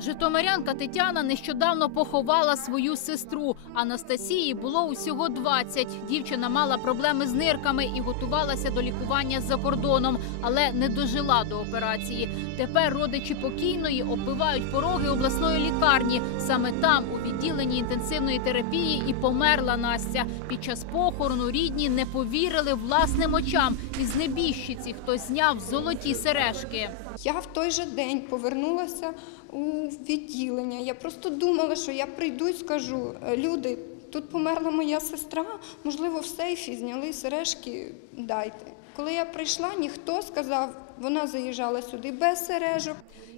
Житомирянка Тетяна нещодавно поховала свою сестру. Анастасії було усього 20. Дівчина мала проблеми з нирками і готувалася до лікування за кордоном, але не дожила до операції. Тепер родичі покійної оббивають пороги обласної лікарні. Саме там, у відділенні інтенсивної терапії, і померла Настя. Під час похорону рідні не повірили власним очам. Із небіжчиці хтось зняв золоті сережки. Я в той же день повернулася у відділення. Я просто думала, що я прийду і скажу: «Е, люди, тут померла моя сестра, можливо, в сейфі зняли сережки, дайте. Коли я прийшла, ніхто сказав, вона заїжджала сюди без сережок.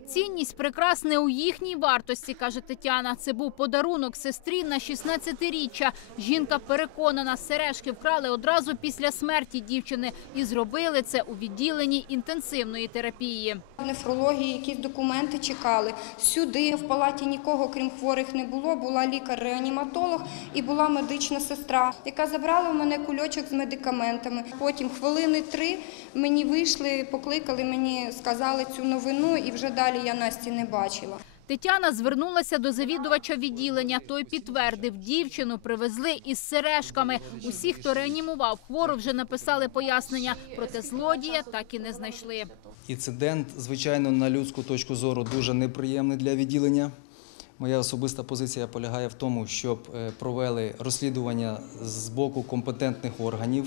Цінність прикрас не у їхній вартості, каже Тетяна. Це був подарунок сестрі на 16-річчя. Жінка переконана, сережки вкрали одразу після смерті дівчини і зробили це у відділенні інтенсивної терапії. Нефрології якісь документи чекали. Сюди в палаті нікого, крім хворих, не було. Була лікар-реаніматолог і була медична сестра, яка забрала в мене кульочок з медикаментами. Потім хвилини три мені вийшли, покликали мені, сказали цю новину, і вже далі я Насті не бачила. Тетяна звернулася до завідувача відділення. Той підтвердив, дівчину привезли із сережками. Усі, хто реанімував хвору, вже написали пояснення. Проте злодія так і не знайшли. Інцидент, звичайно, на людську точку зору дуже неприємний для відділення. Моя особиста позиція полягає в тому, щоб е, провели розслідування з боку компетентних органів.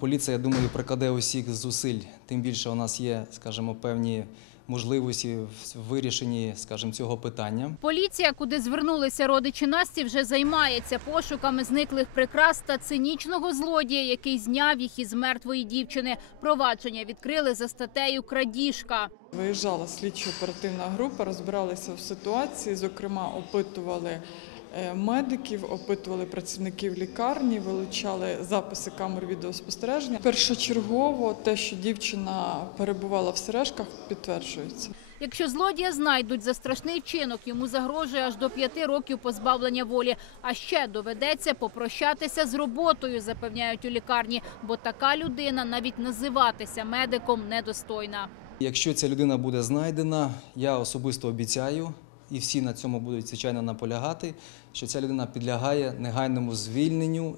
Поліція, я думаю, прикладе усіх зусиль, тим більше у нас є, скажімо, певні можливості в вирішенні, скажімо, цього питання. Поліція, куди звернулися родичі Насті, вже займається пошуками зниклих прикрас та цинічного злодія, який зняв їх із мертвої дівчини. Провадження відкрили за статтею крадіжка. Виїжджала слідчо-оперативна група, розбиралися в ситуації, зокрема, опитували медиків, опитували працівників лікарні, вилучали записи камер відеоспостереження. Першочергово те, що дівчина перебувала в сережках, підтверджується. Якщо злодія знайдуть за страшний вчинок, йому загрожує аж до п'яти років позбавлення волі. А ще доведеться попрощатися з роботою, запевняють у лікарні, бо така людина навіть називатися медиком недостойна. Якщо ця людина буде знайдена, я особисто обіцяю, і всі на цьому будуть звичайно наполягати, що ця людина підлягає негайному звільненню